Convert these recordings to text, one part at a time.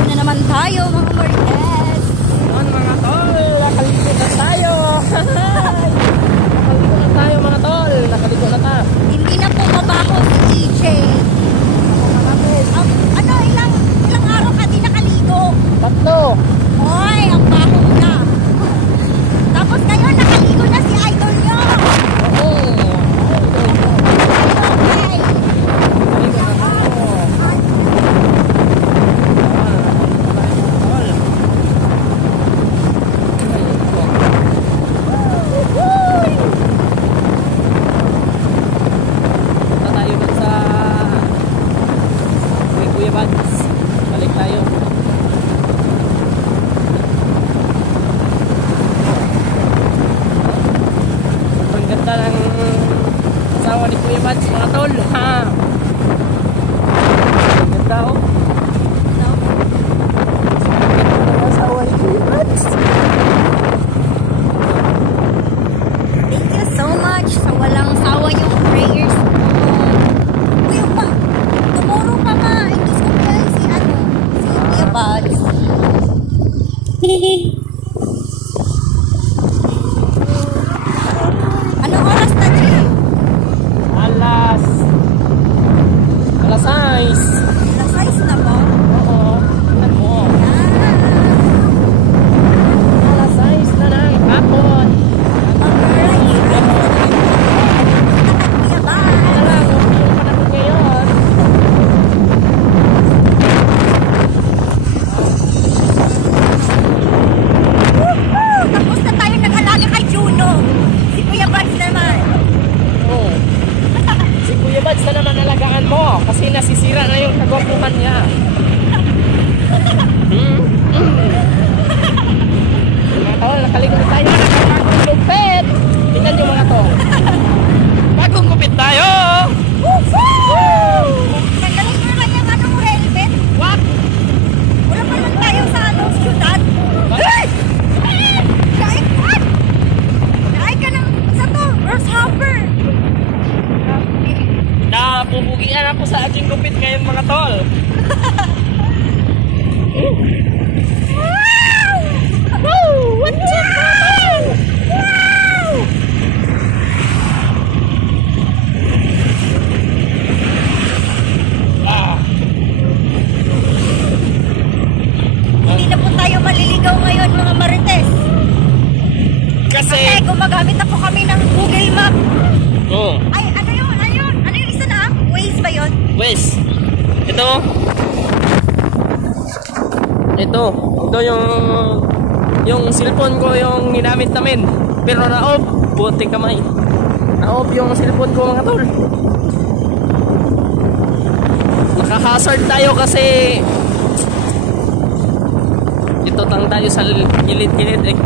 na naman tayo mga Marites. Yun mga tol, nakaligo na tayo. Nakaligo na tayo mga tol, nakaligo na ta. Hindi na po mabaho si DJ. Ano, ilang araw ka di nakaligo? 3. Oy, ang baho na. Tapos ngayon nakaligo na si idol nyo. Oo. Okay. Nakaligo na tayo. Punta tayo dun sa may Kuya Bads. Balik tayo. Ang ganda ng asawa ni Kuya Bads mga tol. Ha! Ang ganda oh. Ang asawa ni Kuya Bads. Thank you so much sa walang sawa yung prayers mo. Uy, tomorrow pa nga. Indus ko kaya si Kuya Buds. Anong oras na dyan? Alas 6. Alas 6 na ba? Oo. Ano? Alas 6 na ng hapon. Kuya Buds. Kaya lang, yung panahon ngayon. Tapos na tayo nag-alaga kay Juno. Si Kuya Buds naman. Oo. Si Kuya Bads na naman alagaan mo kasi nasisira na yung kagwapuhan niya. Mga tol, nakaligo na tayo. Nakabagong lupit. Tingnan nyo mga tol. Bagong gupit tayo. Nagaling na kanyang helmet. What? Wala pa lang tayo sa syudad. Hey! Kain ka! Kain ka ng isa to, grasshopper. Napupugian ako sa ating gupit ngayon mga tol. Wow! Wow! What's up, man? Wow! Ah. Hindi na po tayo maliligaw ngayon mga Marites. Kasi Kasi gumagamit na po kami ng Google Map. oh, Ay, ano yun? Ano yung isa na? Waze ba yun? Wes. Ito yung cellphone ko yung ginamit namin. Pero na-off, buti kamay. Na-off yung cellphone ko mga tol. Naka-hazard tayo kasi ito tang tayo sa gilid-gilid eh.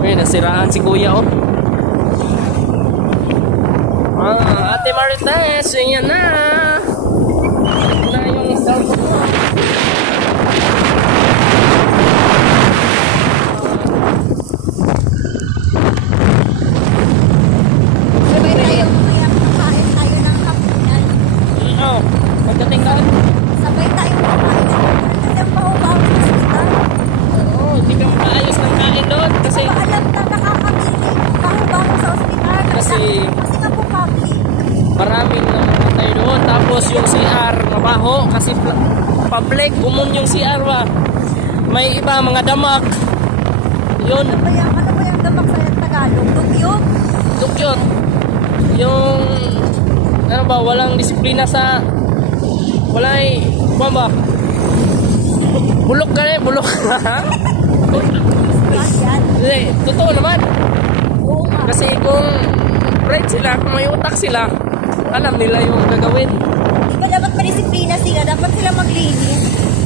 Ay, nasiraan si kuya oh. Ate Marites, yan na. Yan na yung cellphone ko. Sabay tayo kaya kain tayo ng kapunan. Oh, pagdating ka. Sabay tayo kumain sa kapunan kasi ang baho-baho sa hospital. Oo, hindi ka makaayos ng kain doon kasi Alam na nakakabili. Baho-baho sa hospital. Kasi nga po public. maraming namatay doon. Tapos yung CR mabaho kasi public, common yung CR ba. May iba mga damak. Yun, Ano ba yung damak sa Tagalog? Dugyog? dukyot. Yung ano ba, walang disiplina sa walay, ba? Bulok ka eh, bulok. Bakit yan? Hindi, totoo naman. Oo nga. Kasi kung bright sila, kung may utak sila, alam nila yung gagawin. Di ba dapat madisiplina sila? Dapat sila maglinis.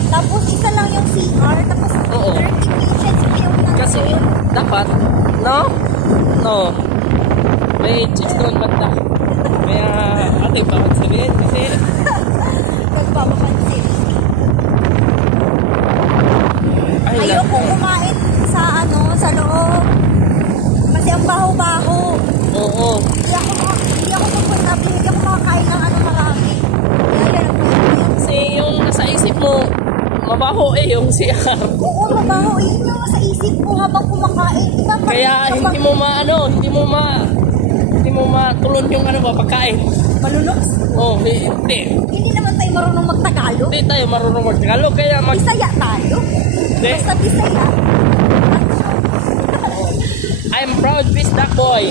Tapos isa lang yung CR. Tapos Oo. 30 patients yung Kasi dapat, no? No. May chicks doon banda. Kaya ating papansin kasi nagpapapansin. Ayoko kumain sa loob. Kasi ang baho-baho. Oo. Hindi ako komportable. Hindi ako makakain ng marami. Kaya yan. Kasi yung nasa isip mo, mabaho eh yung CR. Oo, mabaho. Yun yung nasa isip ko habang kumakain. Diba, Kaya hindi mo matulon yung ano ba, pagkain. Maluloks? Oh, hindi. Hindi naman tayo marunong magtagalog. Hindi tayo marunong magtagalog, kaya Bisaya tayo. Hindi. Basta Bisaya. I'm proud Bisdak boy.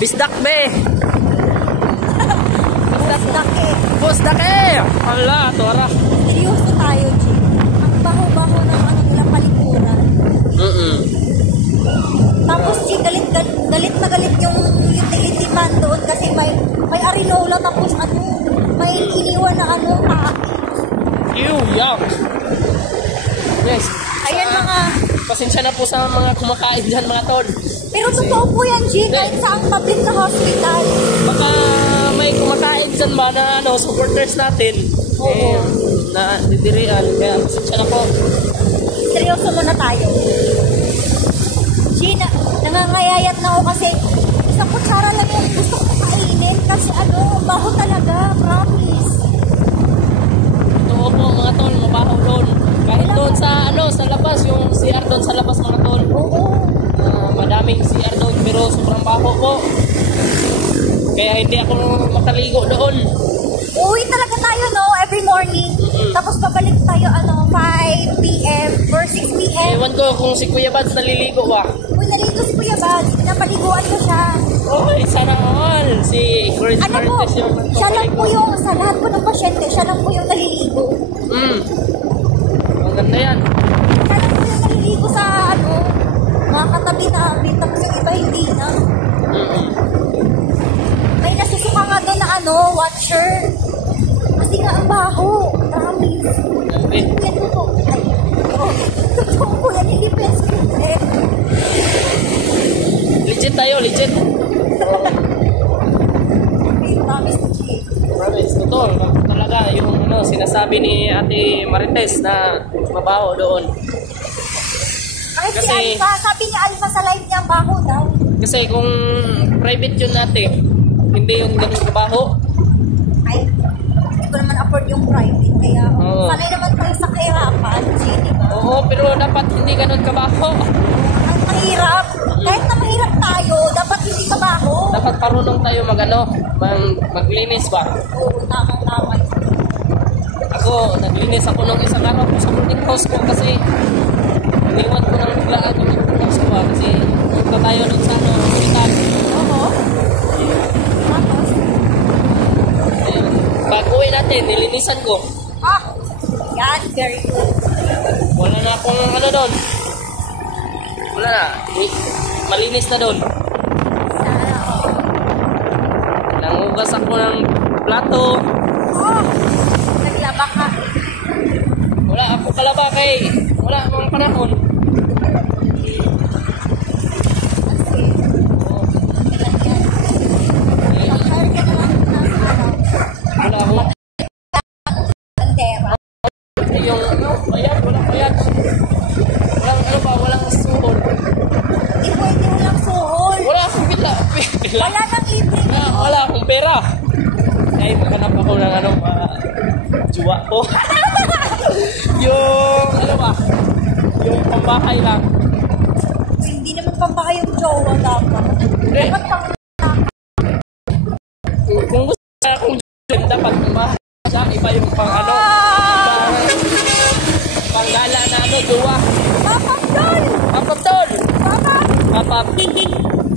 Bisdak be. Bisdak eh. Bisdak eh. Ala, tora. Seryoso tayo, G. Ang baho-baho ng ano nila palikuran. Tapos, G, galit na galit yung utility man doon kasi may arinola tapos ano, may iniwan na ano, Ew, yuck. Yes. Ayan mga... Pasensya na po sa mga kumakain dyan mga tol. Pero totoo po yan, G, kahit sa ang public na hospital. Baka may kumakain dyan ba na ano, supporters natin. Oo. Eh, na didirian. Kaya pasensya na po. Seryoso muna tayo. G, nangangayayat na ako kasi isang kutsara lang yung gusto ko kainin kasi ano, baho talaga, promise. Totoo po mga tol, mabaho doon. Kahit doon sa ano, sa labas, yung CR doon sa labas mga tol. Oo. Madaming CR doon pero sobrang baho po. Kaya hindi ako makaligo doon. Uwi talaga tayo, no, every morning. Tapos babalik tayo, 5 p.m. or 6 p.m. Ewan ko kung si Kuya Bads naliligo ba. Uy, nalito si Kuya Bad. Napaliguan ko siya. Okay, sana all. Si Chris Ano po, Martes yung siya lang po yung, sa lahat po ng pasyente, siya lang po yung naliligo. Maganda yan. Siya lang po yung naliligo sa, mga katabi namin. Tapos yung iba hindi na. May nasusuka nga doon na watcher. Kasi nga ang baho. Promise. Okay. Yan po. Totoo po yan, hindi pwede scripted. Legit tayo, legit. Okay, promise to G. Promise, totoo. Talaga yung sinasabi ni Ate Marites na mabaho doon. Kahit si Kasi- Alpha, sabi ni Alpha sa live niya, baho daw. Kasi kung private yun natin, hindi yung ganun kabaho. Ay, hindi ko naman afford yung private. Kaya, Oo. sanay naman tayo sa kahirapan, G, di ba? Oo, pero dapat hindi ganun kabaho. Ang mahirap. Kahit na mahirap tayo, dapat hindi kabaho. Dapat parunong tayo maglinis ba? Oo, tamang-tama. Ako, naglinis ako nung isang araw ko sa boarding house ko kasi iniwan ko ng biglaan yung boarding house ko ba kasi punta tayo dun sa hospital. Oo. Tapos, Ayun. Pag uwi natin, nilinisan ko. yan, very good. Wala na akong doon. Wala na. Malinis na doon. Sana, Nangugas ako ng plato. naglaba ka. Wala ako kalaba kay wala akong panahon. Kasi, ilan yan. Pag-hire ka naman ng Wala ako. bandera. Yung bayad, walang bayad. Walang suhol. Hindi pwede walang suhol. Wala akong pila. Wala nang libre. Wala akong pera. Ay, maghanap ako ng juwa ko. Yung pambahay lang. Hindi naman pambahay yung jowa dapat. Hindi. Dapat pang Kung gusto akong juwa, dapat pambahay siya. Iba yung panggala na juwa. Papagdol! Papatol! Papag! Papap.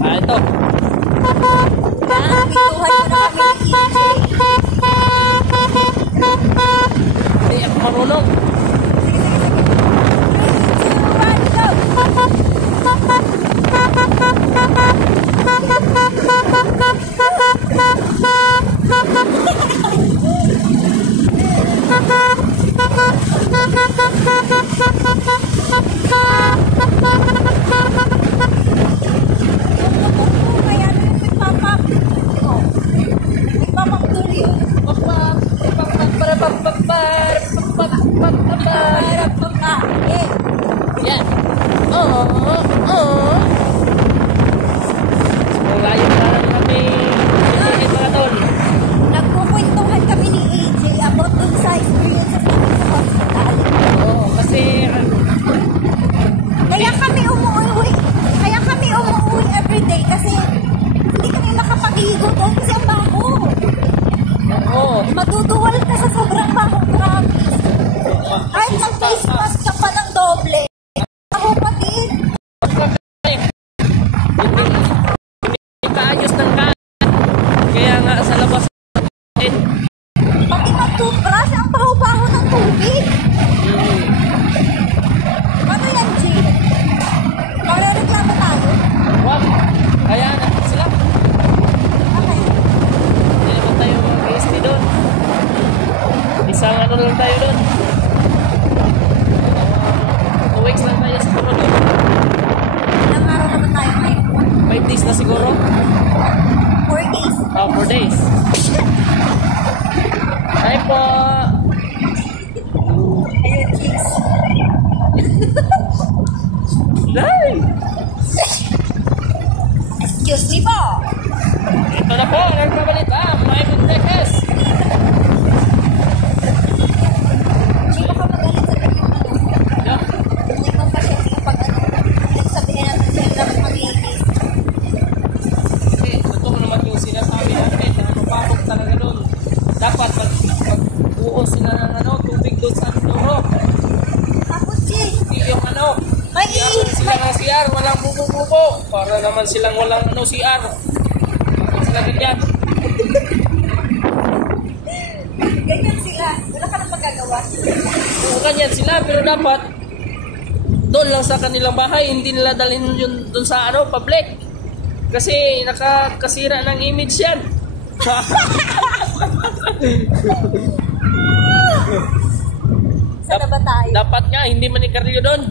Ito. Yan, bituhan mo na kami ni EJ. Hindi ako marunong. Yan. Layo na lang kami. Mga tol. Nagkukwentuhan kami ni AJ about dun sa experience ano lang tayo doon. 2 weeks lang tayo siguro doon. Ilang araw na ba tayo ngayon? 5 days na siguro. 4 days. Oh, 4 days. Hi po. Ayun, chicks. Hi. Excuse me po. Ito na po, nagpabalita. May Monteques. Sino ka magalit sa kanyang ano? Yeah. Hindi mo pa siya kapag ano, sabihin natin siya dapat mag-iinis. Kasi totoo naman yung sinasabi natin na mapapok talaga doon. Dapat mag-uo sila ng ano, tubig doon sa loob. Tapos, Jay, Hindi yung ano, may sila ng CR, walang bubo-bubo. Para naman silang walang ano, CR. Bakit sila ganyan? ganyan sila. Wala ka nang magagawa. Oo, ganyan sila, pero dapat doon lang sa kanilang bahay, hindi nila dalhin yun doon sa ano, public. Kasi nakakasira ng image yan. Sana ba tayo? Dapat nga, hindi manigarilyo doon.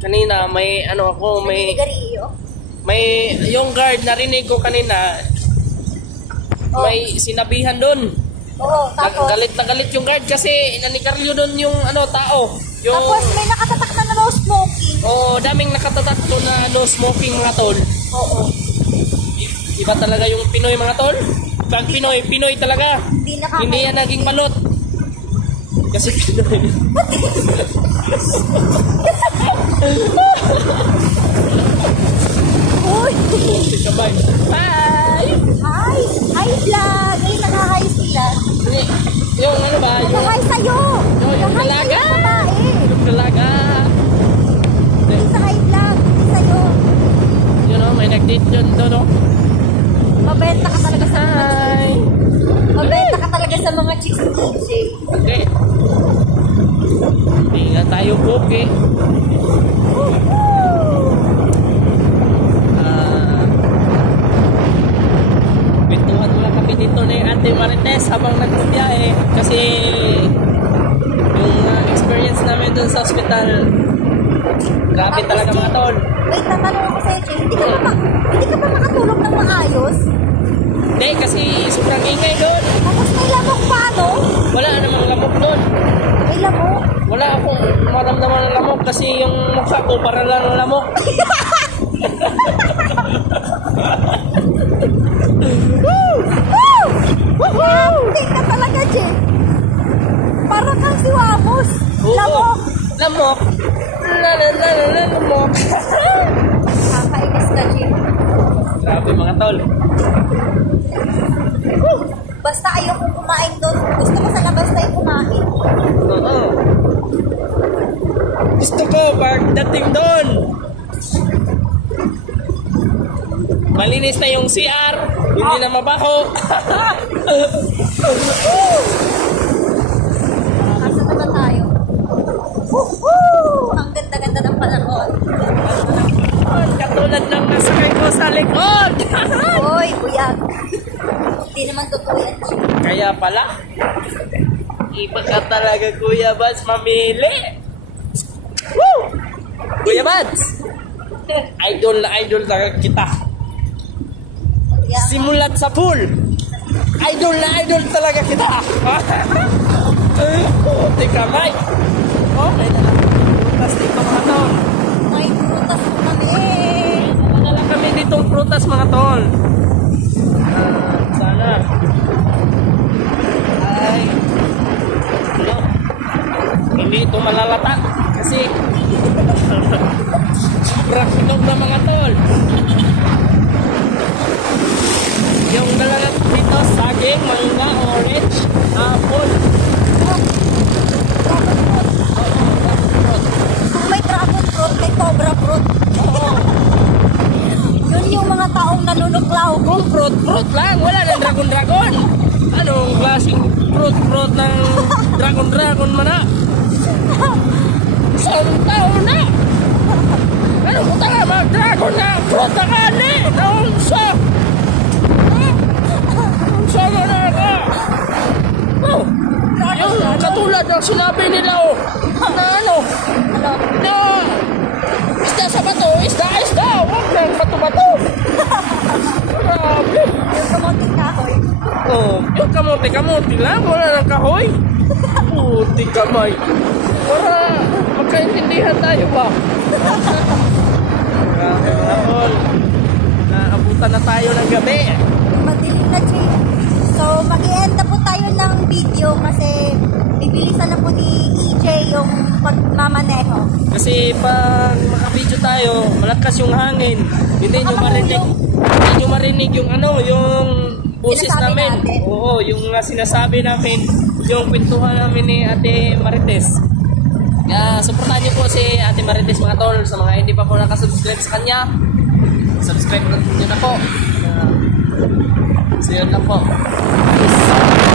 Kanina, may ano ako, may yung guard, narinig ko kanina, Oh. may sinabihan doon. Oo, tapos. Galit na galit yung guard kasi nanigarilyo doon yung ano, tao. Yung, Tapos may nakatatak na no smoking. daming nakatatak doon na no smoking mga tol. Oo. Iba talaga yung Pinoy mga tol. Pag Pinoy talaga. Hindi yan naging balot. Kasi Pinoy. Uy! Sabay. Hi! Hi! Hi vlog! Ay, naka-hi sila. Yung ano ba? Naka-hi sa'yo! Yung Naka-hi dalaga. sa'yo, babae. Yung dalaga. Hindi sa hi vlog. Hindi sa'yo. Yun o, may nag-date yun doon o. Mabenta ka talaga sa Hi! Mabenta ka talaga sa mga chicks DJ. Okay. Hindi nga tayo okay. Pintuhan muna kami dito ni Ate Marites habang nagbibiyahe kasi yung experience namin dun sa hospital, grabe Tapos, talaga mga Jay, tol. Wait, tatanong ako sa'yo, Jay. Hindi ka ba makatulog ng maayos? Hindi, kasi sobrang ingay doon. Tapos may lamok pa, no? Wala namang lamok doon. May lamok? Wala akong maramdaman ng lamok kasi yung mukha ko para lang lamok. Woo! Woo! Woo! Hindi ka talaga, Jay. Para kang si Wamos. Oo. Lamok. Lamok. Lamok. Kakainis ka, Jay. Grabe mga tol. Basta ayoko kumain doon. Gusto ko sa labas tayo kumain. Oo. Gusto ko pagdating doon. Malinis na yung CR. Hindi na mabaho. Asa na ba tayo? Woohoo! Ang ganda-ganda ng panahon. Katulad ng nasakay ko sa likod. Hoy, buyag. Hindi naman totoo yan. Kaya pala, iba ka talaga Kuya Bads mamili. Woo! Kuya Bads, idol na idol talaga kita. Yeah. Simulat sa pool, idol na idol talaga kita. Tika Mike. Okay na lang. Prutas dito mga tol. May prutas po kami. Sana lang kami ditong prutas mga tol. Sana. Ay. Ano? Hindi ito malalata. Kasi sobrang hinog na mga tol. Yung dalagat dito, saging, mangga, orange, apple. Kung may dragon fruit, may cobra fruit. Yun yung mga taong nanunuklaw. Kung fruit lang, wala nang dragon. Anong klaseng fruit ng dragon man na? Isang taon na! Ano ko tanga mag-dragon na fruit na kani? Naunsa! Naunsa mo na ka! Oh! Yung katulad ng sinabi nila na ano, na isda sa bato, isda, huwag ng bato-bato. Grabe. Yung kamuting kahoy. Oh, yung kamote lang, wala ng kahoy. Puti kamay. Para magkaintindihan tayo ba? Grabe mga tol. Naabutan na tayo ng gabi. Madilim na, Chief. So, mag-i-end na po tayo ng video kasi bibilisan na po ni EJ yung pagmamaneho. Kasi pag makabidyo tayo, malakas yung hangin. Hindi nyo marinig yung ano, yung boses Sinasabi namin. natin. Oo, yung sinasabi namin, yung kwentuhan namin ni Ate Marites. Kaya supportahan nyo po si Ate Marites mga tol. Sa mga hindi pa po nakasubscribe sa kanya, subscribe nyo na po. So yun lang po. Peace.